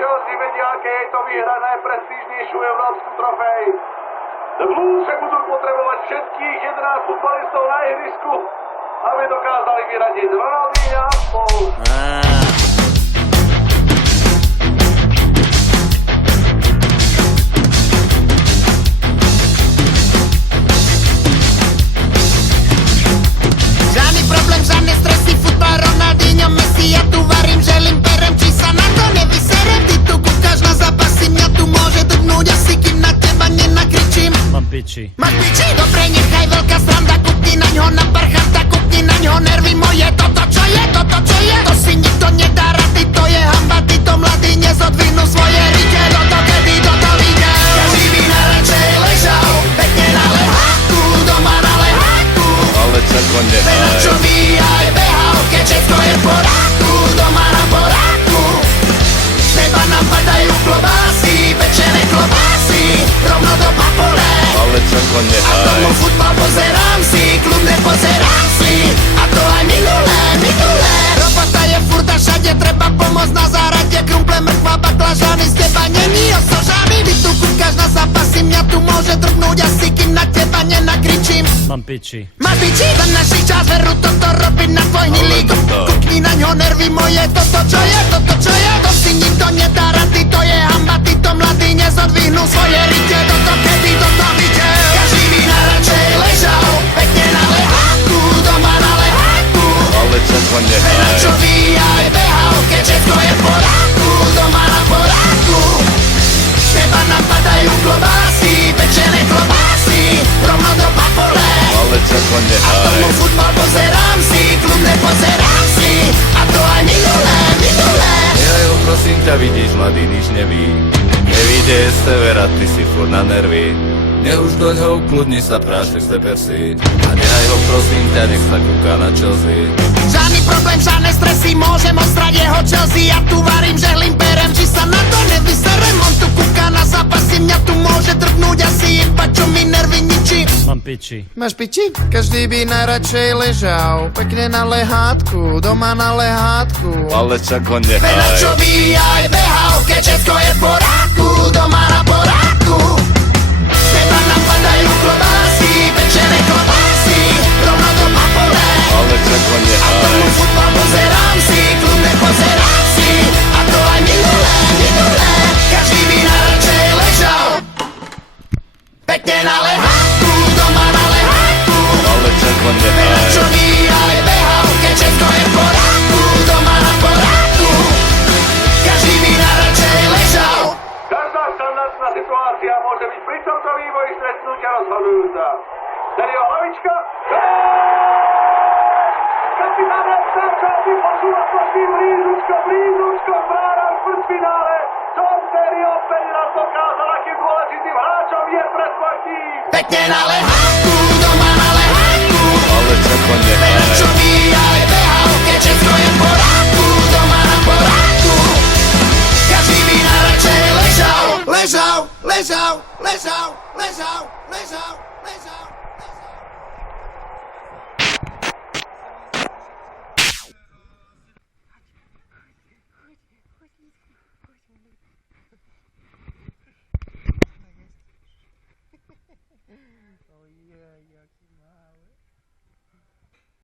Chelsea vedia, aké je to vyhrať najprestížnejšiu európsku trofej. The Blues však budú potrebovať všetkých 11 futbalistov na ihrisku, aby dokázali vyradiť Ronaldinha a spolu. Žádný problém, žádné stresy, futbal, Ronaldinho, Messi, ja tu varím, želím, berem, či sa na to nevyserem. Ty tu kúkaš na zápasy, mňa tu môže drgnúť asi, kým na teba nenakričím. Mám piči. Máš piči? Dobre, nechaj veľká sranda, kúpni na ňo na parchanta, kúpni na ňo nervy moje, toto čo je, to si nikto nedá rady, to je hamba, títo mladí nezodvihnú svoje rite, toto kedy toto videl. Každý by najradšej ležal, pekne na leháku, doma na leháku. Ale čako nehaj. Čo by aj behal, keď všetko je v poráku, doma na poráku. Z neba nám padajú klobásy, pečené klobásy, rovno do papole. Ale čako A nehaj. tomu futbal pozerám si, kľudne pozerám si. A to aj minulé. Robota je furt a všade, treba pomôcť na zárade. Krumple, mrkva, baklažany, z teba není osožány. Ty tu kúkaš na zápasy, mňa tu môže drgnúť asi, kým na teba nenakričím. Mám piči. Máš piči? Za našich čas veru toto robiť na tvoj hnilý Ale toto. Kukni na ňo nervy moje, toto čo je, to si nikto nedá rady, to je hamba, títo mladí nezodvihnú svoje rite, toto kedy toto videl. Každý by najradšej ležal, pekne na leháku, doma na leháku. Ale čako nehaj. Čo by aj behal, keď všetko je v poráku, doma na poráku. Z neba nám padajú klobásy, pečené klobásy, rovno do papole. Ale čako A nehaj. tomu futbal pozerám si, kľudne pozerám si. A to aj minulé. Jaj, prosím ťa, vidíš, mladý nič neví. Nevíde je severa, ty si furt na nervy. Už doň ho ukludni sa, prášek z depersy. A nehaj ho, prosím ťa, nech sa kúka na Chelsea. Žiadny problém, žiadne stresy, môžem ostrať jeho Chelsea. Ja tu varím, žehlím, berem, či sa na to nevyserem. On tu kúka na zápasy, mňa tu môže drgnúť asi, iba čo mi nervy ničí. Mám piči. Máš piči? Každý by najradšej ležal, pekne na lehátku, doma na lehátku. Ale čako Veľa nehaj. čo by aj behal, keď všetko je v poráku, doma na poráku. Z neba nám padajú klobásy, pečené klobásy, rovno do papole. Ale čako A nehaj. tomu futbal pozerám si, kľudne pozerám si. A to aj minulé. Každý by najradšej ležal, pekne na lehátku, doma na lehátku. Ale čako Veľa nehaj. čo by aj behal, keď všetko je v poráku, doma na poráku. Každý by najradšej ležal. Každá štandardná situácia môže byť pri tomto vývoji stretnutia rozhodujúca. Sergio Hlavička. Kapitán Lepsáča vypočúva poští blízučko brána v štvrťfinále. John Terry opäť raz dokázal, akým dôležitým hráčom je pre svoj tým. Pekne na lehátku, doma na lehátku. Ale čako nehaj.